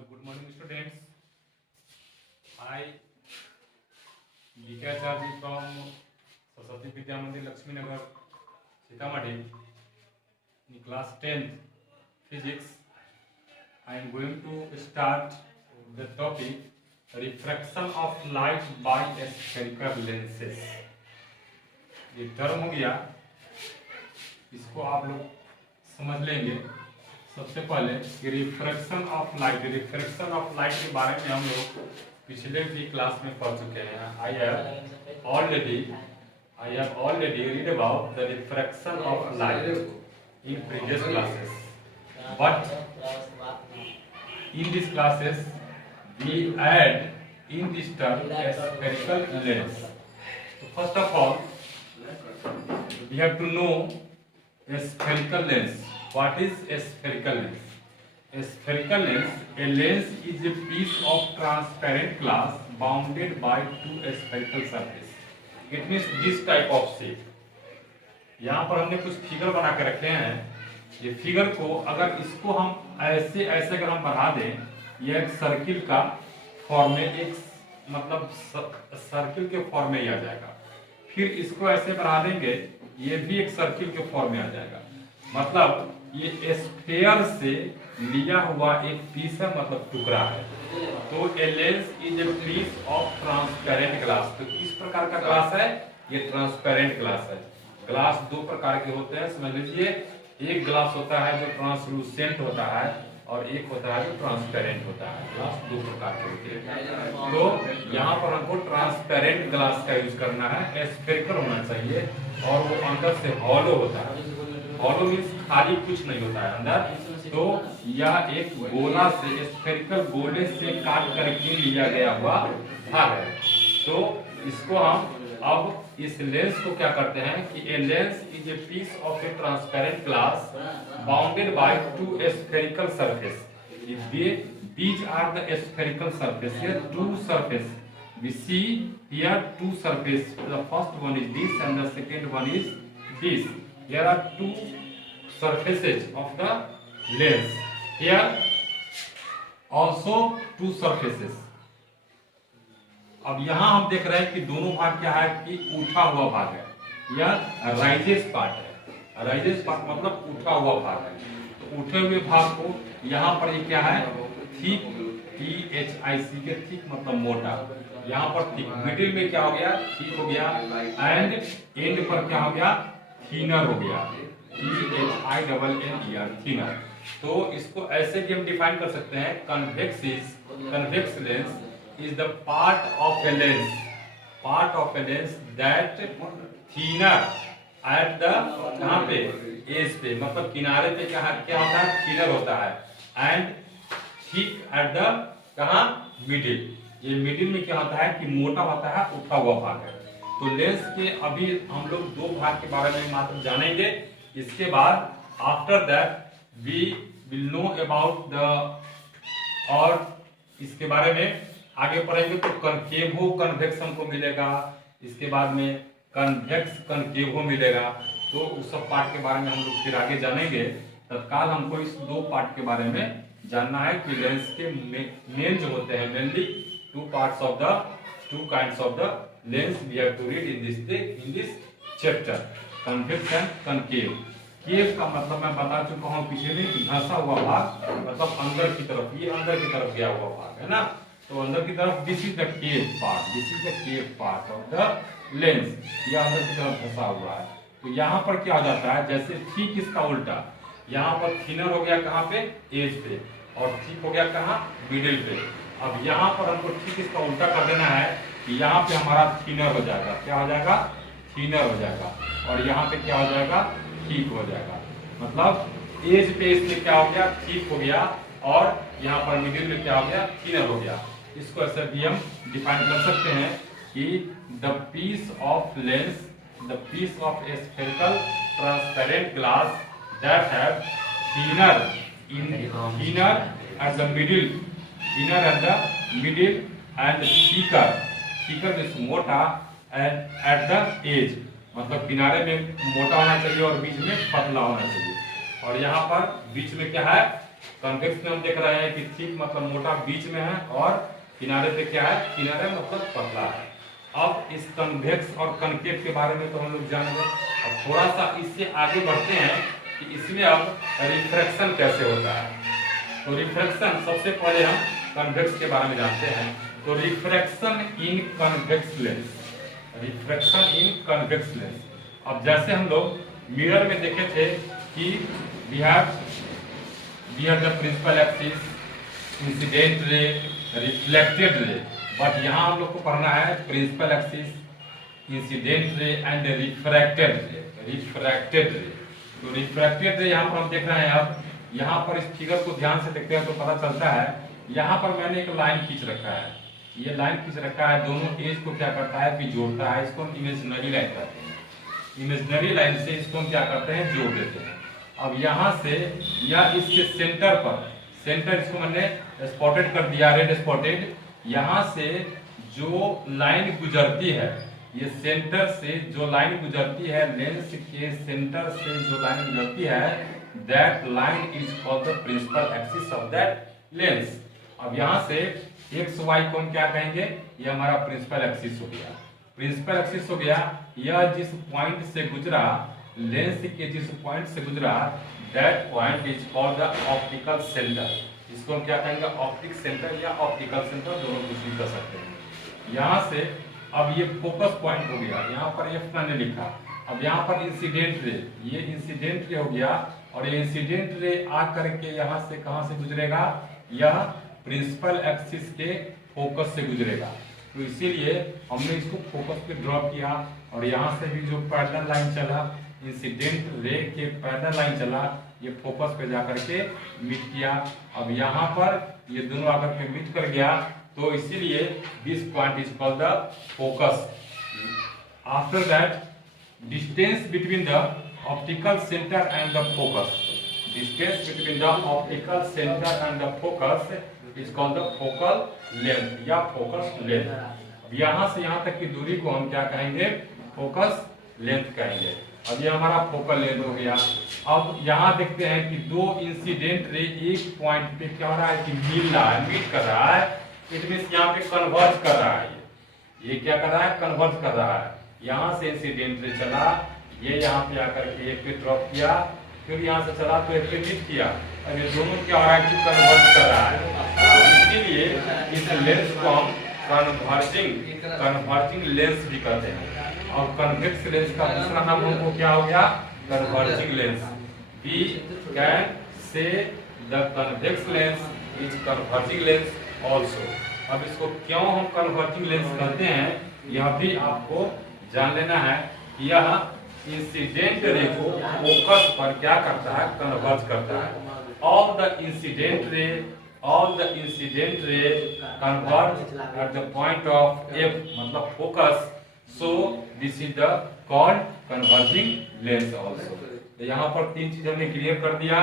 Hello, good morning students. I Vidyacharji from Saraswati Vidya Mandir, Lakshmi Nagar, Sitamarhi. In class 10th physics, I am going to start the topic refraction of light by spherical lenses. ये term हो गया, इसको आप लोग समझ लेंगे। सबसे पहले रिफ्रैक्शन ऑफ लाइट के बारे में हम लोग पिछले भी क्लास में पढ़ चुके हैं। I have already read about the refraction of light in previous classes, but in this classes we add in this term spherical lens. तो first of all we have to know a spherical lens. What is a spherical lens? A spherical lens, a lens is a piece of transparent glass bounded by two spherical surface. It means this type of shape. यहाँ पर हमने कुछ figure बना के रखे हैं। ये figure को अगर इसको हम ऐसे अगर हम बढ़ा दें, ये एक सर्किल का फॉर्म में, एक मतलब सर्किल के फॉर्म में ही आ जाएगा। फिर इसको ऐसे बढ़ा देंगे, ये भी एक सर्किल के फॉर्म में आ जाएगा। मतलब ये स्फीयर से लिया हुआ एक पीस है, मतलब टुकड़ा है। तो a lens is a piece of transparent glass. तो किस प्रकार का ग्लास है? ये ट्रांसपेरेंट ग्लास है। ग्लास दो प्रकार के होते हैं, समझ लीजिए। एक ग्लास होता है जो ट्रांसलूसेंट होता है, और एक होता है जो ट्रांसपेरेंट होता है। ग्लास दो प्रकार के होते हैं। तो यहाँ पर हमको ट्रांसपेरेंट ग्लास का यूज करना है। स्फेरिकल होना चाहिए और वो अंदर से हॉलो होता है। हॉलो मीन्स खाली कुछ नहीं होता है अंदर। तो यह एक गोला से, स्फेरिकल गोले से काट करके लिया गया हुआ भाग है। तो इसको हम अब इस लेंस को क्या करते हैं कि a lens is a piece of a transparent glass bounded by two spherical surface. These are the spherical surface. Here two surface. We see here two surface. The first one is this and the second one is this. Here are two surfaces of the lens. Here also two surfaces. अब यहाँ हम देख रहे हैं कि दोनों भाग क्या है कि उठा हुआ भाग है। यह राइजेस पार्ट है। राइजेस पार्ट मतलब उठा हुआ भाग है। तो उठे हुए भाग को यहाँ पर ये क्या है? थिक, THIC के थिक मतलब मोटा। यहाँ पर थिक, मिडिल में क्या हो गया? थिक हो गया, एंड एंड पर क्या हो गया? थिनर हो गया। THINNER, thinner. तो इसको ऐसे भी हम डिफाइन कर सकते हैं। Convex lens is the part of a lens that thinner at the कहाँ पे? एज पे, मतलब किनारे पे क्या होता है? थिनर होता है, एंड थिक एट द कहाँ? मिडिल। ये मिडिल में क्या होता है कि मोटा होता है, उठा हुआ भाग है। तो लेंस के अभी हम लोग दो भाग के बारे में मात्र जानेंगे। इसके बाद after that we will know about the, और इसके बारे में आगे पढ़ेंगे। तो कनकेवो कन्वेक्शन को मिलेगा, इसके बाद में कन्वेक्स कनकेवो मिलेगा। तो उस सब पार्ट के बारे में हम लोग फिर आगे जानेंगे। तत्काल हमको इस दो पार्ट के बारे में जानना है कि लेंस के मेन जो होते हैं, mainly two kinds of the lens we have to read in this chapter, convex and concave. Cave का मतलब मैं बता चुका हूँ पीछे में, धंसा हुआ भाग मतलब अंदर की तरफ, ये अंदर की तरफ गया हुआ भाग है ना। तो अंदर की तरफ this is the cave part of the lens. ये अंदर की तरफ धंसा हुआ है। तो यहाँ पर क्या हो जाता है? जैसे ठीक इसका उल्टा, यहाँ पर थिनर हो गया कहाँ पे? एज पे, और ठीक हो गया कहाँ? मिडिल पे। अब यहाँ पर हमको ठीक इसका उल्टा कर देना है कि यहाँ पे हमारा थिनर हो जाएगा। क्या हो जाएगा? थिनर हो जाएगा। और यहाँ पे क्या हो जाएगा? ठीक हो जाएगा। मतलब एज पे इसमें क्या हो गया? ठीक हो गया, और यहाँ पर मिडिल में क्या हो गया? थिनर हो गया। इसको ऐसे भी हम डिफाइन कर सकते हैं कि the piece of lens, the piece of a spherical transparent glass that have thinner at the middle and thicker means मोटा, एंड एट द एज मतलब किनारे में मोटा होना चाहिए और बीच में पतला होना चाहिए। और यहाँ पर बीच में क्या है? कन्वेक्स में हम देख रहे हैं कि थिक मतलब मोटा बीच में है और किनारे पे क्या है, किनारे मतलब पतला है। अब इस कन्वेक्स और कनकेव के बारे में तो हम लोग जान गए। अब थोड़ा सा इससे आगे बढ़ते हैं कि इसमें अब रिफ्रैक्शन कैसे होता है। तो रिफ्रैक्शन सबसे पहले हम कन्वेक्स के बारे में जानते हैं। तो refraction in convex lens, refraction in convex lens. अब जैसे हम लोग मिरर में देखे थे कि we have the principal axis, incident ray, reflected ray, but यहाँ हम लोग को पढ़ना है principal axis, incident ray and refracted ray. Refracted ray, तो रिफ्रैक्टेड रे यहाँ पर हम देख रहे हैं। अब यहाँ पर इस फिगर को ध्यान से देखते हैं तो पता चलता है, यहाँ पर मैंने एक लाइन खींच रखा है, ये लाइन खींच रखा है, दोनों एज को क्या करता है कि जोड़ता है। इसको हम इमेजिनरी लाइन कहते हैं। इमेजिनरी लाइन से इसको हम क्या करते हैं, जोड़ देते हैं। अब यहाँ से या इसके सेंटर पर, सेंटर इसको मैंने स्पॉटेड कर दिया, रेड स्पॉटेड। यहाँ से जो लाइन गुजरती है, ये सेंटर से जो लाइन गुजरती है, लेंस के सेंटर से जो लाइन गुजरती है, that line is called the principal axis of that lens. अब यहाँ से एक्स वाई को हम क्या कहेंगे, ये हमारा प्रिंसिपल एक्सिस हो गया। प्रिंसिपल एक्सिस हो गया, यह जिस पॉइंट से गुजरा, लेंस के जिस पॉइंट से गुजरा, that point is called the optical centre. इसको हम क्या कहेंगे, ऑप्टिक सेंटर या ऑप्टिकल सेंटर, दोनों कुछ भी कर सकते हैं। यहाँ से अब ये फोकस पॉइंट हो गया, यहाँ पर एफ मैंने लिखा। अब यहाँ पर इंसिडेंट रे, ये इंसिडेंट रे हो गया, और ये इंसिडेंट रे आ करके यहाँ से कहाँ से गुजरेगा, यह प्रिंसिपल एक्सिस के फोकस से गुजरेगा। तो इसीलिए हमने इसको फोकस पे ड्रॉप किया, और यहाँ से भी जो पैरेलल लाइन चला, इंसिडेंट रे के पैरेलल लाइन चला, ये फोकस पे जाकर के मीट किया। अब यहाँ पर ये दोनों आकर के मीट कर गया, तो इसीलिए this point is called the focus. After that distance between the optical centre and the focus, distance between the optical centre and the focus is called the focal length या फोकस लेंथ। यहाँ से यहाँ तक की दूरी को हम क्या कहेंगे, फोकस लेंथ कहेंगे। अब ये हमारा फोकल लेंथ हो गया। अब यहाँ देखते हैं कि दो इंसिडेंट रे एक पॉइंट पे क्या हो रहा है कि मिल रहा है, मीट कर रहा है। इट मींस यहाँ पे कन्वर्ज कर रहा है, ये क्या कर रहा है, कन्वर्ज कर रहा है। यहाँ से इंसिडेंट रे चला, ये यहाँ पे आकर के एक पे ड्रॉप किया, फिर यहाँ से चला तो एक पे मीट किया। अब ये दोनों क्या हो रहा है कि कन्वर्ज कर रहा है। तो इसीलिए इस लेंस को हम कन्वर्जिंग लेंस भी कहते हैं। और कन्वेक्स लेंस का दूसरा नाम हमको क्या हो गया, converging lens. We can say the convex lens is converging lens also. अब इसको क्यों हम कन्वर्जिंग लेंस कहते हैं, यह भी आपको जान लेना है। यह इंसिडेंट रे को फोकस पर क्या करता है, कन्वर्ज करता है। All the incident ray converge at the point of F, मतलब focus. So this is the called converging lens also. तो यहाँ पर तीन चीज हमने क्लियर कर दिया,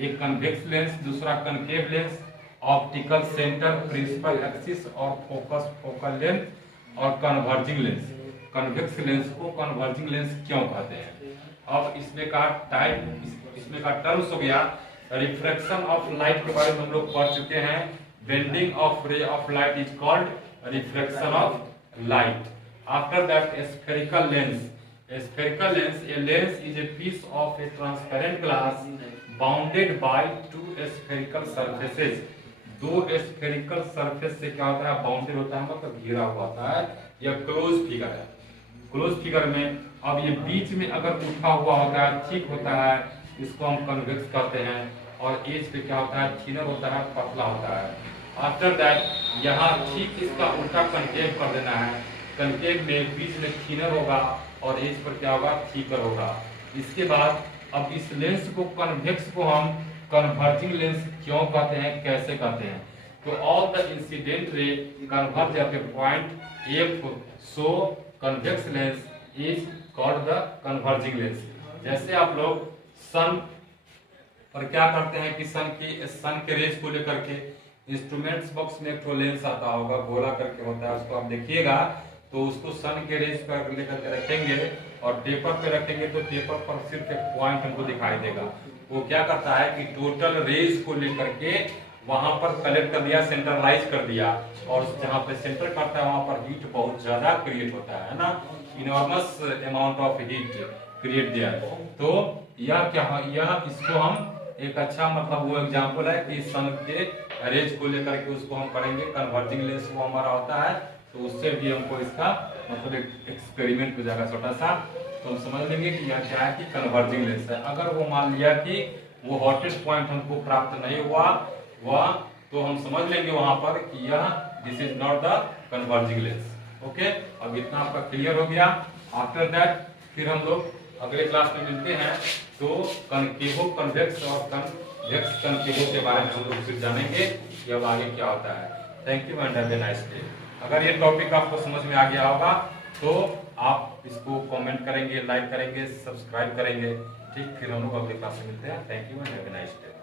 एक कन्वेक्स लेंस, दूसरा concave lens, optical centre, principal axis और फोकस फोकल लेंथ, और कन्वर्जिंग लेंस। कन्वेक्स लेंस को कन्वर्जिंग लेंस क्यों कहते हैं। अब इसमें का टाइप, इसमें का टर्म्स हो गया। रिफ्रैक्शन ऑफ लाइट के बारे में हम लोग पढ़ चुके हैं। Bending of ray of light is called refraction of light. After that spherical lens. Spherical lens, a lens is a piece of a transparent glass bounded by two spherical surfaces. दो spherical surface से क्या होता है, bounded होता है, मतलब घिरा हुआ होता है। यह क्लोज फिगर है। क्लोज फिगर में अब ये बीच में अगर उठा हुआ होता है, ठीक होता है, इसको हम कन्वेक्स कहते हैं। और एज पे क्या होता है, थिनर होता है, पतला होता है। आफ्टर दैट यहाँ ठीक इसका उल्टा कनकेव कर देना है। कनकेव में बीच में थिनर होगा और एज पर क्या होगा, थिकर होगा। इसके बाद अब इस लेंस को, कन्वेक्स को हम कन्वर्जिंग लेंस क्यों कहते हैं, कैसे कहते हैं। तो all the incident ray converge at the point F, so convex lens is called the converging lens. जैसे आप लोग सन पर क्या करते हैं कि सन के रेज को लेकर के इंस्ट्रूमेंट्स बॉक्स में एक तो लेंस आता होगा, गोला करके होता है, उसको आप देखिएगा तो उसको सन के रेज पर लेकर के रखेंगे और टेपर पे रखेंगे तो टेपर पर सिर्फ एक पॉइंट हमको दिखाई देगा। वो क्या करता है कि टोटल रेज को लेकर के वहां पर कलेक्ट कर दिया, सेंट्रलाइज कर दिया, और जहां पे सेंटर करता है वहां पर हीट बहुत ज्यादा क्रिएट होता है ना, enormous amount of heat create दिया। तो यह क्या है, यह इसको हम एक अच्छा मतलब वो एग्जांपल है कि सन के रेज को लेकर के उसको हम करेंगे कन्वर्जिंग लेंस वो हमारा होता है, तो उससे भी हमको इसका मतलब एक एक्सपेरिमेंट हो जाएगा छोटा सा, तो हम समझ लेंगे कि यह क्या है कि कन्वर्जिंग लेंस है। अगर वो मान लिया कि वो हॉटेस्ट पॉइंट हमको प्राप्त नहीं हुआ तो हम समझ लेंगे वहां पर कि यह this is not the converging lens. Okay, अब इतना आपका क्लियर हो गया। आफ्टर दैट फिर हम लोग अगले क्लास में मिलते हैं, तो कनकेवो कन्वेक्स और कन्वेक्स कनकेवो के बारे में हम लोग फिर जानेंगे कि अब आगे क्या होता है। Thank you and have a nice day. अगर ये टॉपिक आपको समझ में आ गया होगा तो आप इसको कमेंट करेंगे, लाइक करेंगे, सब्सक्राइब करेंगे। ठीक, फिर हम लोग अगले क्लास में मिलते हैं। Thank you and have a nice day.